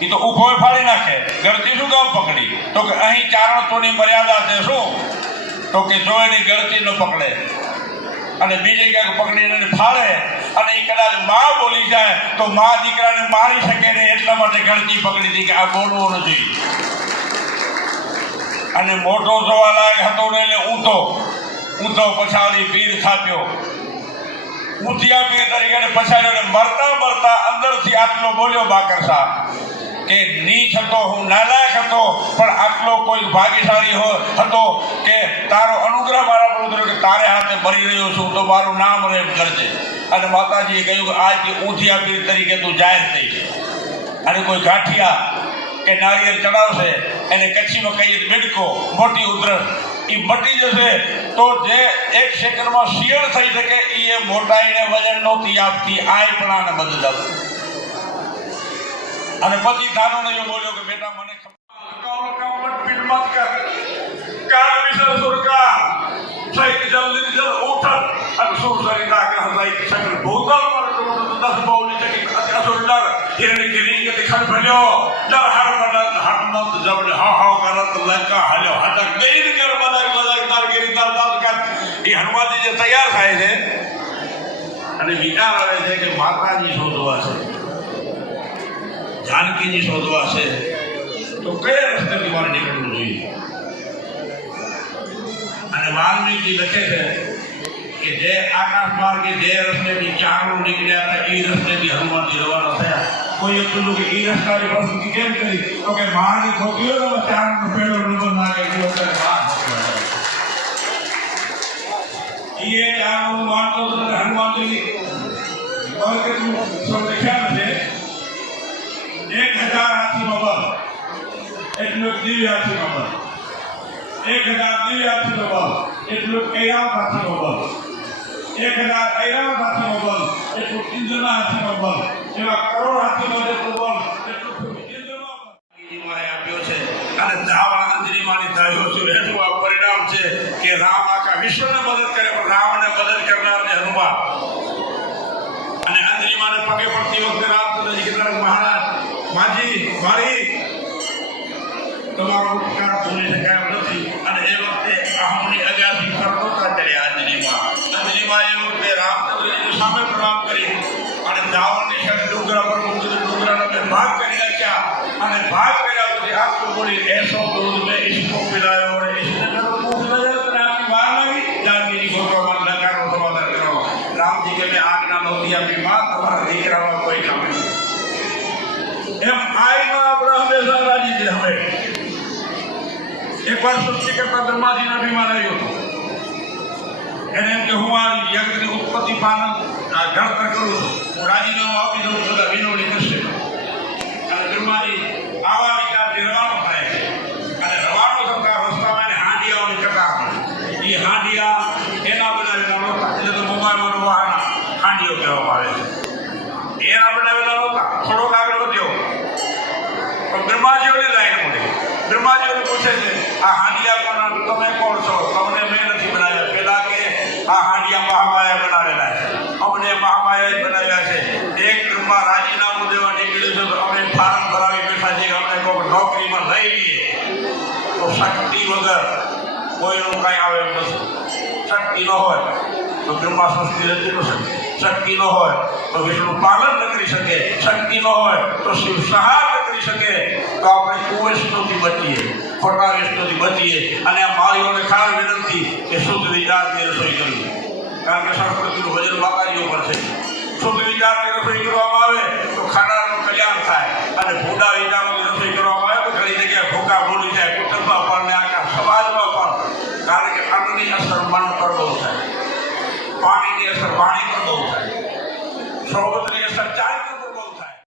એ તો ઉભો ફાડી નાખે, ગળતી શું કામ પકડી? તો કે અહીં ચારણતોની મર્યાદા છે. શું? તો કે જો એની ગળતી ન પકડે અને બીજે ક્યાંક પકડીને એને ફાળે, અને એ કદાચ માં બોલી જાય તો માં દીકરાને મારી શકે ને, એટલા માટે ગળતી પકડી હતી કે આ બોલવું નથી. અને મોટો જોવા લાયક હતો ને એટલે ઊંધો પછાડી પીર થાપ્યો, ઊંધિયા પીર તરીકે પછાડ્યો. મરતા અંદરથી આટલો બોલ્યો બાકર શાહ કે નીચ હતો, હું નાલાયક હતો, પણ આટલો કોઈ ભાગ્યશાળી હતો કે તારો અનુગ્રહ મારા પર ઉતર્યો કે તારે હાથે મરી રહ્યો છું, તો મારું નામ રેમ કરજે. અને માતાજીએ કહ્યું કે આજથી ઊંધિયા પીર તરીકે તું જાહેર થઈ છે. અને કોઈ ગાંઠિયા કે નારિયેળ ચડાવશે એને કચ્છીમાં કહીએ બેડકો, મોટી ઉધરસ, એ મટી જશે. તો જે 1 સેકન્ડમાં શિયળ થઈ શકે એ મોટાઈને વજન નહોતી આપતી, આયપણાને બદલાવ. અને પછી ધાનોને એ બોલ્યો કે બેટા મને હનુમાનજી જે તૈયાર થાય છે અને વિચાર આવે છે કે માતાજી શોધવા છે, જાનકીજી શોધવા છે, તો કયા રસ્તેથી મારે નીકળવું જોઈએ? અને વાલ્મીકી લખે છે કે જે આકાશ માર્ગે જે રસ્તેથી ચારણો નીકળ્યા હતા એ રસ્તેથી હનુમાનજી રવાના થયા. કોઈ કીધું કે એ રસ્તાની પસંદગી કેમ કરી? તો કે માની ખોટી હોય, ચારણનો પહેલો નંબર નાખે એ ચારણો માનતો હનુમાનજી ખ્યાલ છે 1000 હાથીનો બળ, એટલું દિવ્ય હાથીનો બળ, 1000 દિવ્ય હાથીનો બળ, એટલું કૈલાસ હાથીનો બળ, 1000 ઐરાવત હાથીનો બળ, એટલું ઇન્દ્રના હાથીનો બળ, એવા કરોડ હાથીનો જેટલું બળ, એટલું ઇન્દ્રનો બળ આપ્યો છે. અને ધાવા અંજલિમાની થયો છું એનું આ પરિણામ છે કે રામ આખા વિશ્વને મદદ કરે પણ રામને મદદ કરનાર છે હનુમાન. અને અંજલિમાને પગે પડતી વખતે રામચંદ્રજી કીધું મહારાજ માજી મારી તમારો ઉપકાર ભૂલી શકાય એમ નથી. અને એ વખતે અહમની અગાસી પર નહોતા ચડ્યા અંજલિમાં. અંજલિમાં એ વખતે રામચંદ્રજીની સામે પ્રણામ કરી અને ધાવણની શરણ ડુંગર પર મૂકી ડુંગરાનો બે ભાગ કરી નાખ્યા. અને ભાગ કર્યા પછી આખું બોલી એસો દૂધ મેં ઈસકો પિલાયો અને ઈસને મેરો મુંહ પિલાયો. તને આટલી વાર લાગી જાનકીની ગોતવામાં લગાનો સમાધાન કરો. રામજી કે મેં આજ્ઞા નહોતી આપી માં તમારા દીકરામાં કોઈ કામ નહીં. એમ આઈમાં આપણે હંમેશા રાજી છે. હવે એકવાર સૃષ્ટિ કરતા બ્રહ્માજીને અભિમાન આવ્યું હતું. એને એમ કે હું આ યજ્ઞની ઉત્પત્તિ પાલન ગણતર કરું છું, હું રાજીનામું આપી દઉં છું, વિનોડી કરશે. અને બ્રહ્માજી આવા વિચારથી રવાનો થાય છે. અને રવાનો થતા રસ્તામાં એને હાંડિયાઓની કતાર મળે. એ હાંડિયા એના બનાવેલા નહોતા, એટલે તો મોબાઈલમાંનો વાહન હાંડિયો કહેવામાં આવે છે. એના બનાવેલા નહોતા. થોડોક આગળ વધ્યો પણ બ્રહ્માજીઓની લાઈન મળી. બ્રહ્માજીઓને પૂછે છે આ હાંડિયા પણ તમે કોણ છો? તમને મેં નથી બનાવ્યા. પેલા કે આ હાંડિયા મહામાયા બનાવેલા છે, અમને મહામાયા જ બનાવ્યા છે. એક બ્રહ્મા રાજીનામું દેવા નીકળ્યું છે તો અમે ફાર્મ ભરાવી બેઠા છીએ કે અમને કોઈ નોકરીમાં લઈ લઈએ. તો શક્તિ વગર કોઈનું કાંઈ આવે એમ નથી. શક્તિ ન હોય તો બ્રહ્મા સૃષ્ટિ રચી ન શકે. શક્તિ ન હોય તો વિષ્ણુ પાલન ન કરી શકે. શક્તિ ન હોય તો શિવ સહાય ન કરી શકે. તો આપણે કુવૈષ્ણવથી બચીએ, ખોટા વૈષ્ણવથી બચીએ. અને આ મારીઓને ખાસ વિનંતી કે શુદ્ધ વિચારથી રસોઈ કરવી. કારણ કે સંસ્કૃતિનું વજન માતાજીઓ પર છે. શુદ્ધ વિચારથી રસોઈ કરવામાં આવે તો ખાનારનું કલ્યાણ થાય. અને ભૂંડા વિચારોની રસોઈ કરવામાં આવે તો ઘણી જગ્યાએ ભૂકા બોલી જાય, કુટુંબમાં પણ ને આખા સમાજમાં પણ. કારણ કે અન્નની અસર મન પર બહુ થાય, પાણીની અસર વાણી પર બહુ થાય, સોબતની અસર ચારિત્ર પર બહુ થાય.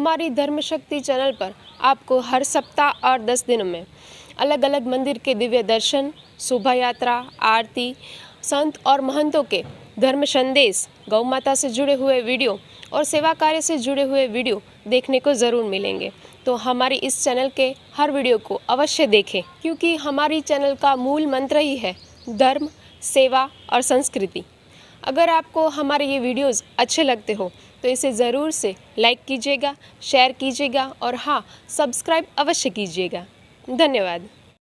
हमारी धर्म शक्ति चैनल पर आपको हर सप्ताह और 10 दिनों में अलग अलग मंदिर के दिव्य दर्शन, शोभा यात्रा, आरती, संत और महंतों के धर्म संदेश, गौ माता से जुड़े हुए वीडियो और सेवा कार्य से जुड़े हुए वीडियो देखने को ज़रूर मिलेंगे। तो हमारी इस चैनल के हर वीडियो को अवश्य देखें, क्योंकि हमारी चैनल का मूल मंत्र ही है धर्म, सेवा और संस्कृति। अगर आपको हमारे ये वीडियोस अच्छे लगते हो तो इसे ज़रूर से लाइक कीजिएगा, शेयर कीजिएगा और हाँ, सब्सक्राइब अवश्य कीजिएगा। धन्यवाद।